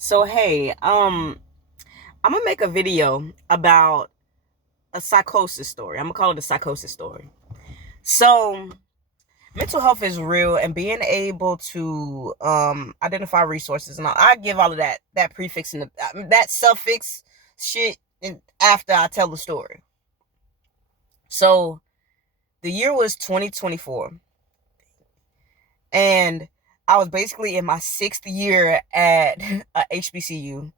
So hey, I'm gonna make a video about a psychosis story. I'm gonna call it a psychosis story. So mental health is real, and being able to identify resources, and I give all of that prefix and that suffix shit after I tell the story. So the year was 2024, and I was basically in my sixth year at a HBCU,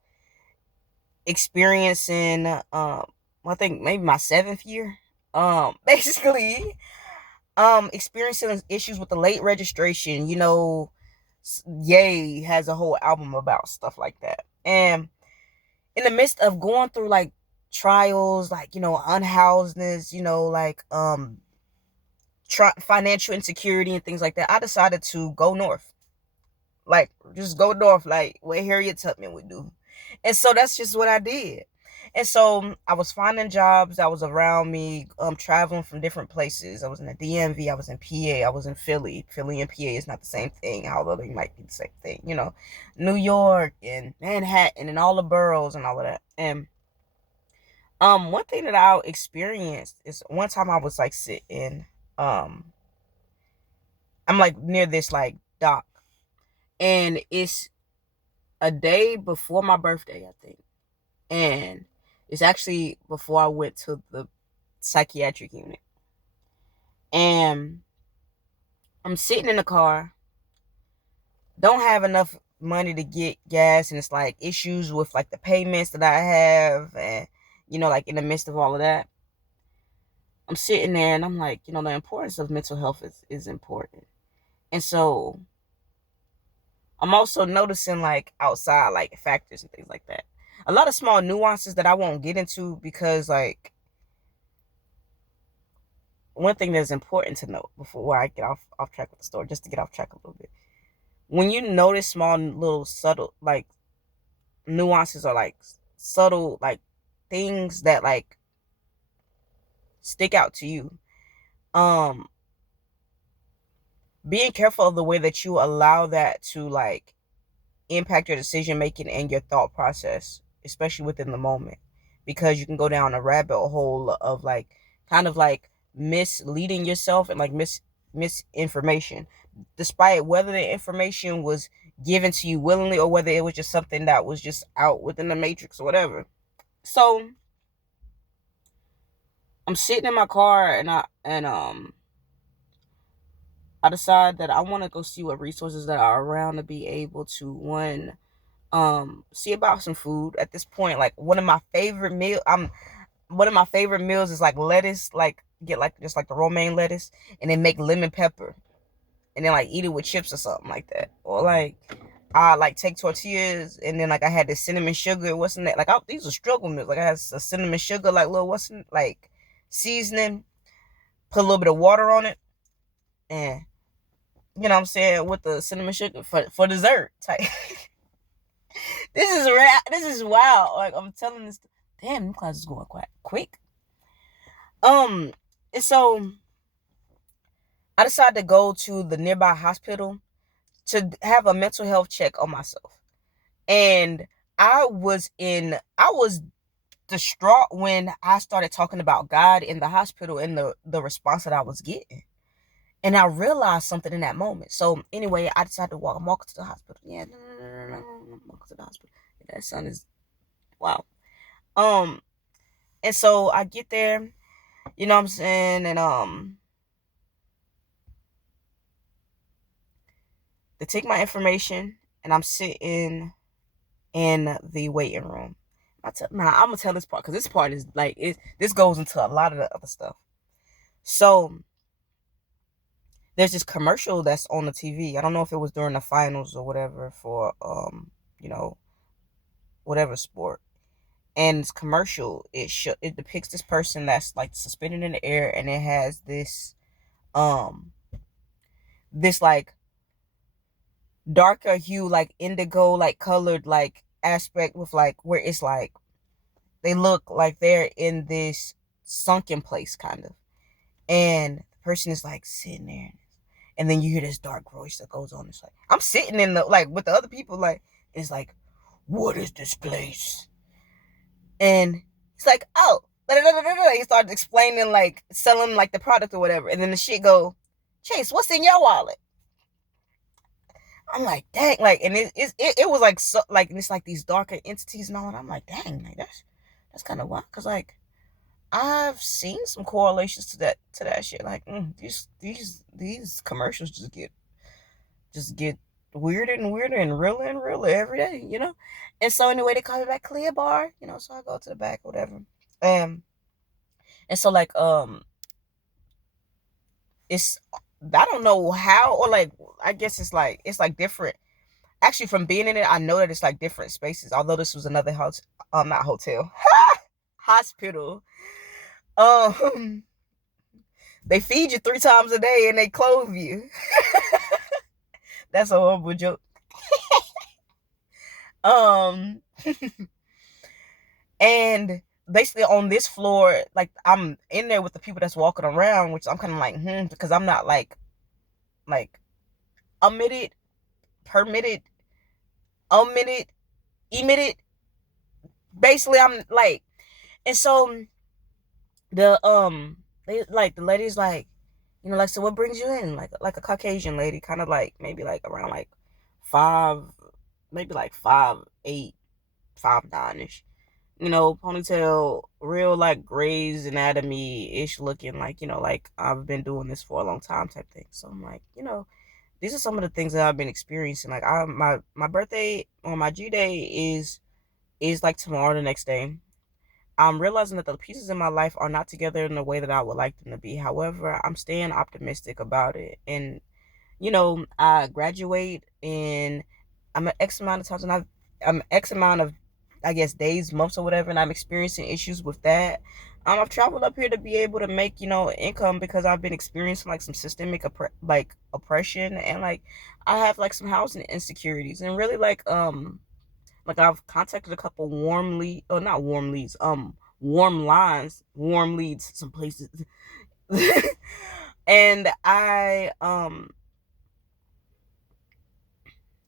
experiencing I think maybe my seventh year. Basically experiencing issues with the late registration. Yay has a whole album about stuff like that. And in the midst of going through like trials, like unhousedness, financial insecurity and things like that, I decided to go north. Like, just go north, like what Harriet Tubman would do. And so that's just what I did. And so I was finding jobs that was around me, traveling from different places. I was in the DMV, I was in PA, I was in Philly. Philly and PA is not the same thing, although they might be the same thing, New York and Manhattan and all the boroughs and all of that. And one thing that I experienced is one time I was like sitting, um, I'm like near this like dock, and it's a day before my birthday, I think. And it's actually before I went to the psychiatric unit. And I'm sitting in the car, don't have enough money to get gas, and it's like issues with like the payments that I have, and like in the midst of all of that, I'm sitting there and I'm like, the importance of mental health is important. And so I'm also noticing like outside like factors and things like that. A lot of small nuances that I won't get into because like one thing that's important to note before I get off track with the story, just to get off track a little bit. When you notice small little subtle like nuances or like subtle like things that like stick out to you, um being careful of the way that you allow that to like impact your decision making and your thought process, especially within the moment, because you can go down a rabbit hole of like kind of like misleading yourself and like misinformation, despite whether the information was given to you willingly or whether it was just something that was just out within the matrix or whatever. So I'm sitting in my car, and I decide that I want to go see what resources that are around to be able to one see about some food. At this point, like one of my favorite meals is like lettuce, like get like just like the romaine lettuce, and then make lemon pepper, and then like eat it with chips or something like that. Or like I like take tortillas, and then like I had this cinnamon sugar, what's in that, like these are struggle meals. Like I had a cinnamon sugar, like little what's in like seasoning, put a little bit of water on it, and what I'm saying, with the cinnamon sugar for dessert type. This is wild. Like I'm telling this. Damn, class is going quite quick. Um, and so I decided to go to the nearby hospital to have a mental health check on myself. And I was distraught when I started talking about God in the hospital and the response that I was getting. And I realized something in that moment. So anyway, I decided to walk. I'm walking to the hospital. Yeah, no, no, no, no, no, I'm walking to the hospital. That sun is wow. Um, and so I get there, what I'm saying, and they take my information, and I'm sitting in the waiting room. I'm gonna tell this part because this part is like this goes into a lot of the other stuff. So there's this commercial that's on the TV. I don't know if it was during the finals or whatever for you know, whatever sport. And this commercial, it depicts this person that's like suspended in the air, and it has um this like darker hue, like indigo, like colored, like aspect with like where it's like they look like they're in this sunken place kind of, and the person is like sitting there, and then you hear this dark voice that goes on. It's like I'm sitting in the like with the other people, like it's like, what is this place? And he's like, oh, he started explaining, like, selling, like, the product or whatever. And then the shit go, Chase, what's in your wallet? I'm like, dang, like, and it was like, so, like, and it's like these darker entities and all. And I'm like, dang, like, that's kind of wild, because, like, I've seen some correlations to that shit. Like, these commercials just get weirder and weirder and realer every day, you know. And so anyway, they call me back, clear bar, you know. So I go to the back, whatever. Um, and so, like, it's, I don't know how, or like, I guess it's like different. Actually, from being in it, I know that it's like different spaces. Although this was another house, not hotel, hospital. Um, they feed you 3 times a day and they clothe you. That's a horrible joke. Um, and basically on this floor, like, I'm in there with the people that's walking around, which I'm kind of like, because I'm not like omitted, permitted, omitted, emitted. Basically, I'm like, and so they, like, the lady's like, you know, like, so what brings you in? Like a Caucasian lady, kind of like maybe like around like 5, maybe like 5'8", 5'9" ish. You know, ponytail, real like Grey's Anatomy ish looking, like, you know, like I've been doing this for a long time type thing. So I'm like, you know, these are some of the things that I've been experiencing. Like, my birthday, or my G day is like tomorrow, the next day. I'm realizing that the pieces in my life are not together in the way that I would like them to be. However, I'm staying optimistic about it. And, you know, I graduate in, I'm an X amount of times, and I'm X amount of, I guess, days, months, or whatever, and I'm experiencing issues with that. I've traveled up here to be able to make, you know, income, because I've been experiencing like some systemic like oppression, and like I have like some housing insecurities, and really like I've contacted a couple warm lead, or not warm leads, warm lines, warm leads, some places. And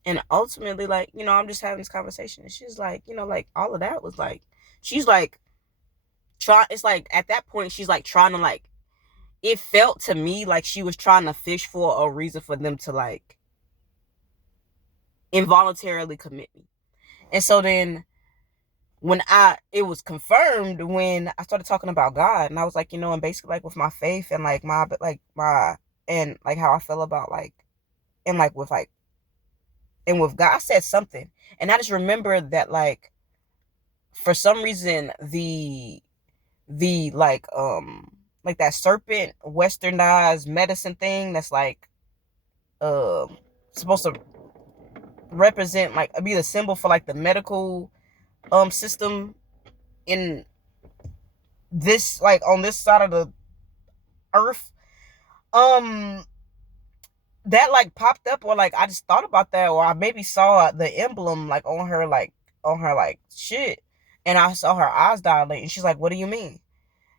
and ultimately, like, you know, I'm just having this conversation, and she's like, you know, like, all of that was like, she's like, it's like at that point she's like trying to, like, it felt to me like she was trying to fish for a reason for them to like involuntarily commit me. And so then when it was confirmed when I started talking about God, and I was like, you know, and basically like with my faith, and like my and like how I feel about like, and like with like, and with God, I said something, and I just remember that, like, for some reason the like that serpent westernized medicine thing that's like supposed to represent, like, be the symbol for like the medical system in this, like, on this side of the earth, um that like popped up, or like I just thought about that, or I maybe saw the emblem like on her like shit, and I saw her eyes dilate, and she's like, what do you mean?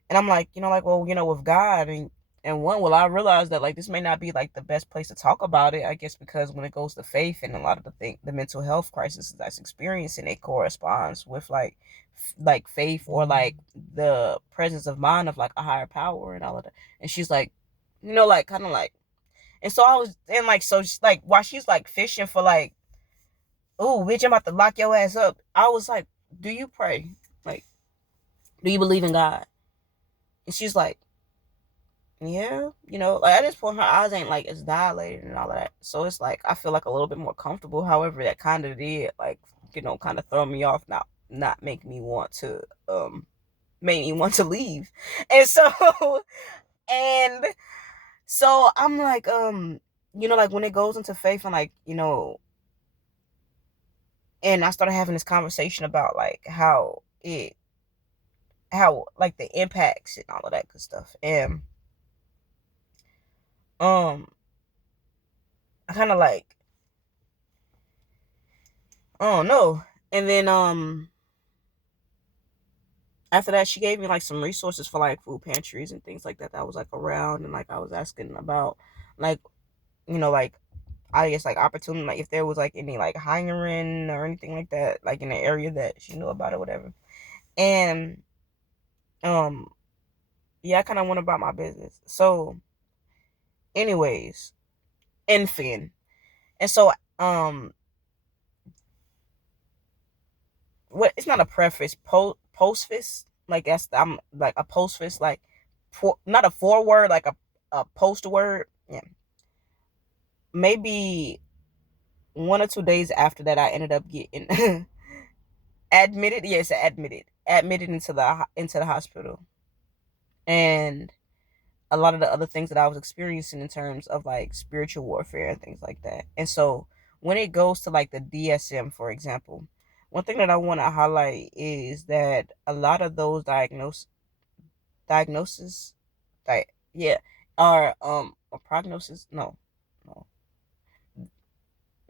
And I'm like, you know, like, well, you know, with God, and one, well, I realized that like this may not be like the best place to talk about it, I guess, because when it goes to faith, and a lot of the mental health crisis that's experiencing, it corresponds with like faith, or like the presence of mind of like a higher power and all of that. And she's like, you know, like, kind of like, and so I was, and like, so she's like, while she's like fishing for like, oh, bitch, I'm about to lock your ass up, I was like, do you pray? Like, do you believe in God? And she's like, yeah, you know, like, at this point her eyes ain't like as dilated and all of that. So it's like I feel like a little bit more comfortable. However, that kind of did, like, you know, kind of throw me off, not make me want to make me want to leave. And so and so I'm like, you know, like, when it goes into faith, and like, you know, and I started having this conversation about like how like the impacts and all of that good stuff. And um I kind of like, oh no. And then after that, she gave me like some resources for like food pantries and things like that that was like around, and like I was asking about, like, you know, like, I guess like opportunity, like if there was like any like hiring or anything like that, like in the area that she knew about or whatever. And um yeah, I kind of went about my business. So anyways, and Finn. And so what, it's not a preface, postface, like that's, I'm like a postface, like not a foreword, like a post word. Yeah, maybe 1 or 2 days after that, I ended up getting admitted. Yes, admitted into the hospital. And a lot of the other things that I was experiencing in terms of like spiritual warfare and things like that. And so when it goes to like the DSM, for example, one thing that I want to highlight is that a lot of those diagnoses, like, yeah, are a prognosis. No, no,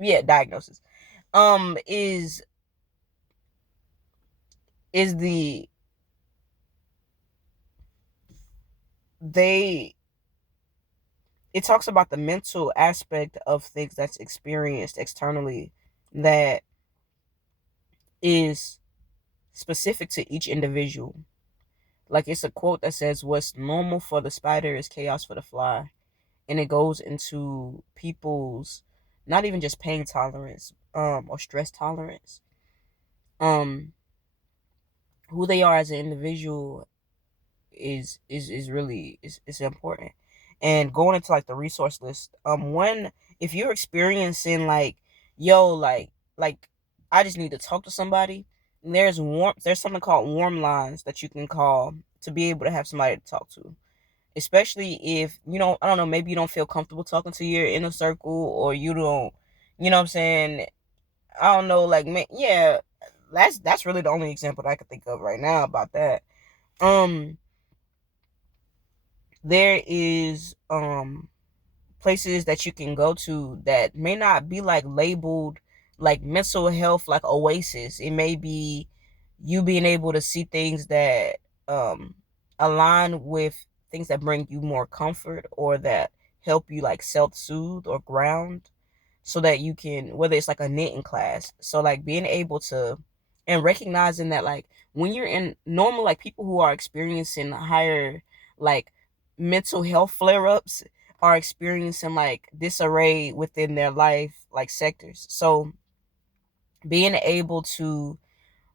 yeah, diagnosis. Um, is is the they it talks about the mental aspect of things that's experienced externally that is specific to each individual. Like it's a quote that says, "What's normal for the spider is chaos for the fly," and it goes into people's not even just pain tolerance, or stress tolerance, um, who they are as an individual is really is important. And going into like the resource list, one, if you're experiencing like, yo, like I just need to talk to somebody, there's something called warm lines that you can call to be able to have somebody to talk to, especially if you know, I don't know, maybe you don't feel comfortable talking to your inner circle, or you don't, you know what I'm saying, I don't know, like, man, yeah, that's really the only example that I could think of right now about that. um there is places that you can go to that may not be like labeled like mental health, like oasis. It may be you being able to see things that um align with things that bring you more comfort, or that help you like self-soothe or ground, so that you can, whether it's like a knitting class, so like being able to, and recognizing that like when you're in normal, like people who are experiencing higher like mental health flare-ups are experiencing like disarray within their life like sectors. So being able to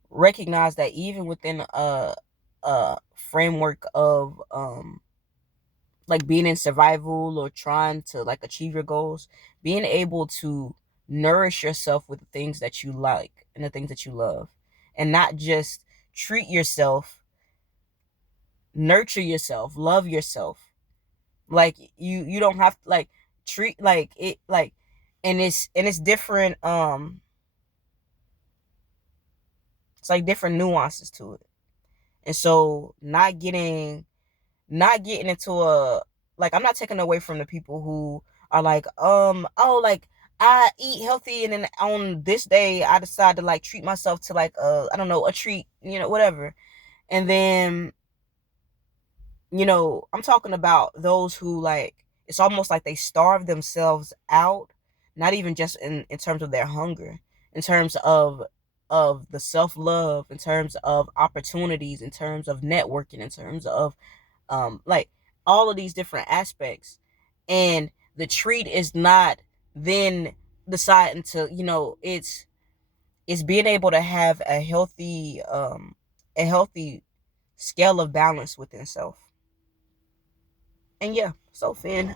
recognize that even within a framework of like being in survival or trying to like achieve your goals, being able to nourish yourself with the things that you like and the things that you love, and not just treat yourself, nurture yourself, love yourself. Like you don't have to like treat like it like, and it's different, it's like different nuances to it. And so not getting into a, like, I'm not taking away from the people who are like, oh, like I eat healthy and then on this day I decide to like treat myself to like I don't know, a treat, whatever. And then, I'm talking about those who like, it's almost like they starve themselves out, not even just in terms of their hunger, in terms of the self-love, in terms of opportunities, in terms of networking, in terms of like all of these different aspects. And the treat is not then deciding to, it's being able to have a healthy scale of balance within self. And yeah, so Finn,